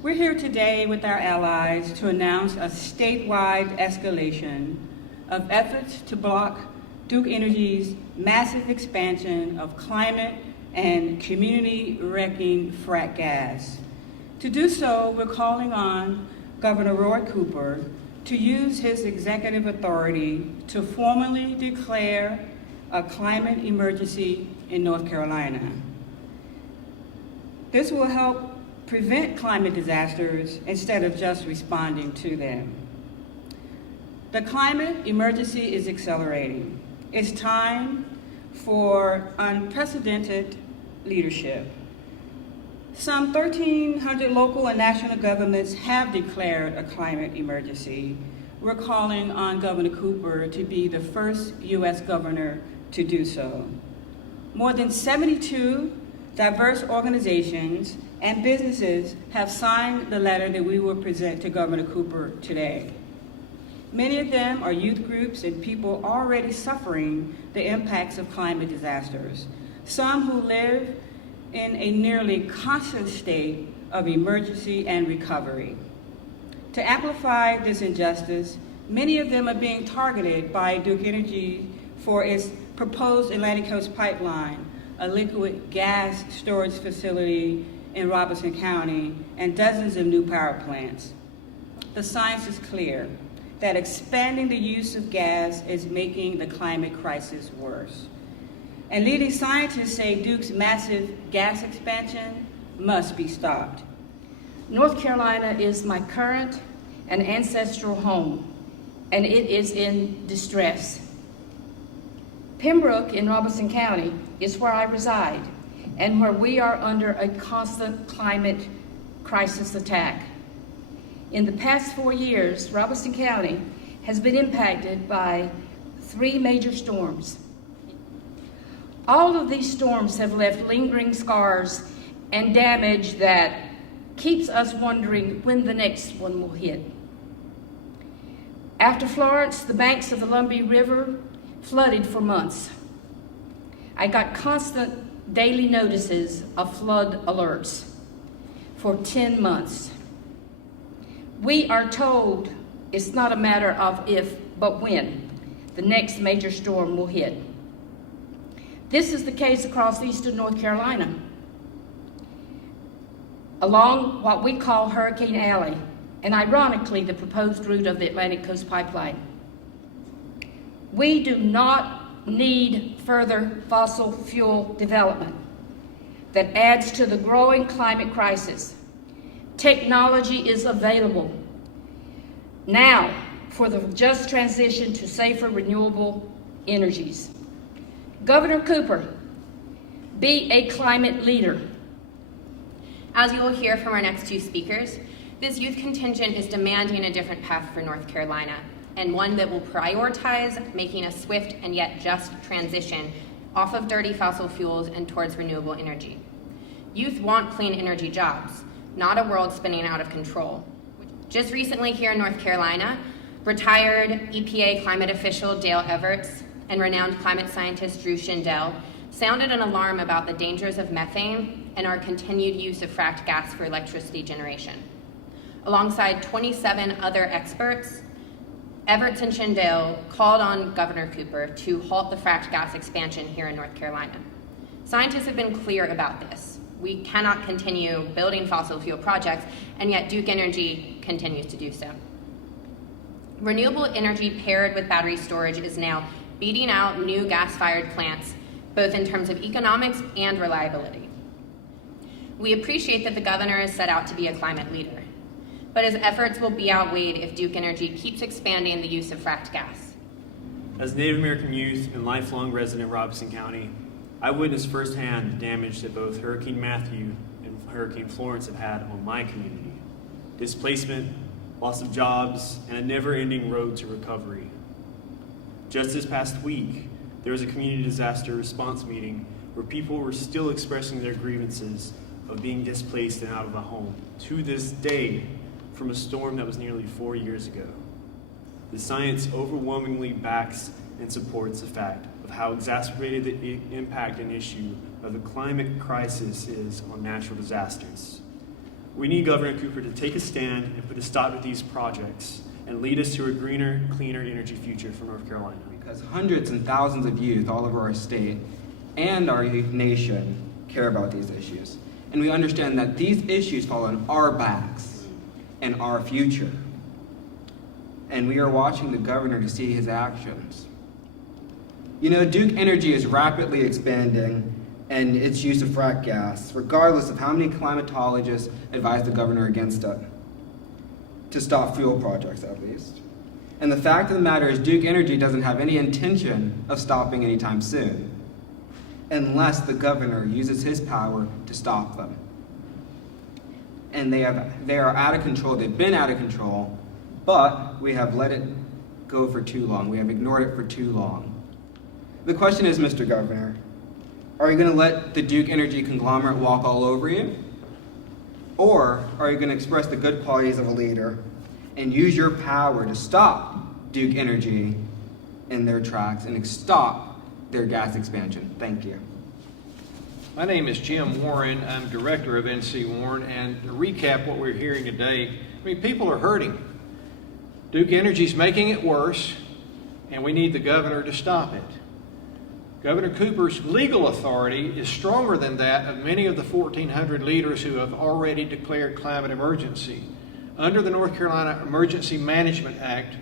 We're here today with our allies to announce a statewide escalation of efforts to block Duke Energy's massive expansion of climate and community-wrecking frack gas. To do so, we're calling on Governor Roy Cooper to use his executive authority to formally declare a climate emergency in North Carolina. This will help prevent climate disasters instead of just responding to them. The climate emergency is accelerating. It's time for unprecedented leadership. Some 1,300 local and national governments have declared a climate emergency. We're calling on Governor Cooper to be the first U.S. governor to do so. More than 72 diverse organizations and businesses have signed the letter that we will present to Governor Cooper today. Many of them are youth groups and people already suffering the impacts of climate disasters, some who live in a nearly constant state of emergency and recovery. To amplify this injustice, many of them are being targeted by Duke Energy for its proposed Atlantic Coast Pipeline, a liquid gas storage facility in Robeson County, and dozens of new power plants. The science is clear that expanding the use of gas is making the climate crisis worse. And leading scientists say Duke's massive gas expansion must be stopped. North Carolina is my current and ancestral home, and it is in distress. Pembroke in Robeson County is where I reside and where we are under a constant climate crisis attack. In the past 4 years, Robeson County has been impacted by 3 major storms. All of these storms have left lingering scars and damage that keeps us wondering when the next one will hit. After Florence, the banks of the Lumbee River flooded for months. I got constant daily notices of flood alerts for 10 months. We are told it's not a matter of if, but when the next major storm will hit. This is the case across eastern North Carolina, along what we call Hurricane Alley, and ironically, the proposed route of the Atlantic Coast Pipeline. We do not need further fossil fuel development that adds to the growing climate crisis. Technology is available now for the just transition to safer renewable energies. Governor Cooper, be a climate leader. As you will hear from our next 2 speakers, this youth contingent is demanding a different path for North Carolina, and one that will prioritize making a swift and yet just transition off of dirty fossil fuels and towards renewable energy. Youth want clean energy jobs, not a world spinning out of control. Just recently here in North Carolina, retired EPA climate official Dale Everts and renowned climate scientist Drew Shindell sounded an alarm about the dangers of methane and our continued use of fracked gas for electricity generation. Alongside 27 other experts, Everts and Shindell called on Governor Cooper to halt the fracked gas expansion here in North Carolina. Scientists have been clear about this. We cannot continue building fossil fuel projects, and yet Duke Energy continues to do so. Renewable energy paired with battery storage is now beating out new gas-fired plants, both in terms of economics and reliability. We appreciate that the governor is set out to be a climate leader, but his efforts will be outweighed if Duke Energy keeps expanding the use of fracked gas. As Native American youth and lifelong resident of Robeson County, I witnessed firsthand the damage that both Hurricane Matthew and Hurricane Florence have had on my community. Displacement, loss of jobs, and a never-ending road to recovery. Just this past week, there was a community disaster response meeting where people were still expressing their grievances of being displaced and out of a home, to this day, from a storm that was nearly 4 years ago. The science overwhelmingly backs and supports the fact of how exacerbated the impact and issue of the climate crisis is on natural disasters. We need Governor Cooper to take a stand and put a stop to these projects and lead us to a greener, cleaner energy future for North Carolina. Because hundreds and thousands of youth all over our state and our nation care about these issues. And we understand that these issues fall on our backs and our future. And we are watching the governor to see his actions. You know, Duke Energy is rapidly expanding and its use of frack gas, regardless of how many climatologists advise the governor against it, to stop fuel projects at least. And the fact of the matter is Duke Energy doesn't have any intention of stopping anytime soon, unless the governor uses his power to stop them. And they are out of control, they've been out of control, but we have let it go for too long. We have ignored it for too long. The question is, Mr. Governor, are you going to let the Duke Energy conglomerate walk all over you? Or are you going to express the good qualities of a leader and use your power to stop Duke Energy in their tracks and stop their gas expansion? Thank you. My name is Jim Warren. I'm director of NC Warren, and to recap what we're hearing today, I mean, people are hurting. Duke Energy's making it worse, and we need the governor to stop it. Governor Cooper's legal authority is stronger than that of many of the 1,400 leaders who have already declared climate emergency. Under the North Carolina Emergency Management Act,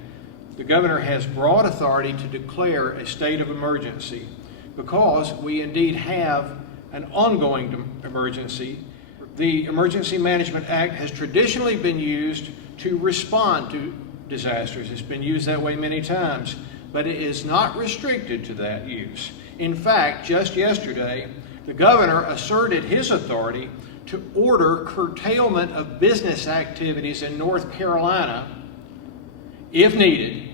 the governor has broad authority to declare a state of emergency because we indeed have an ongoing emergency. The Emergency Management Act has traditionally been used to respond to disasters. It's been used that way many times, but it is not restricted to that use. In fact, just yesterday, the governor asserted his authority to order curtailment of business activities in North Carolina, if needed,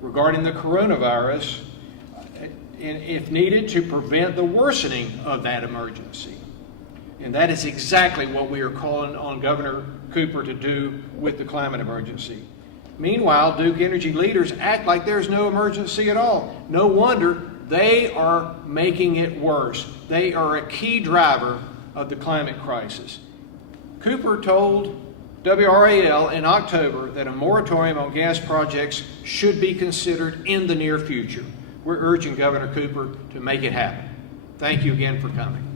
regarding the coronavirus, and if needed, to prevent the worsening of that emergency. And that is exactly what we are calling on Governor Cooper to do with the climate emergency. Meanwhile, Duke Energy leaders act like there's no emergency at all. No wonder they are making it worse. They are a key driver of the climate crisis. Cooper told WRAL in October that a moratorium on gas projects should be considered in the near future. We're urging Governor Cooper to make it happen. Thank you again for coming.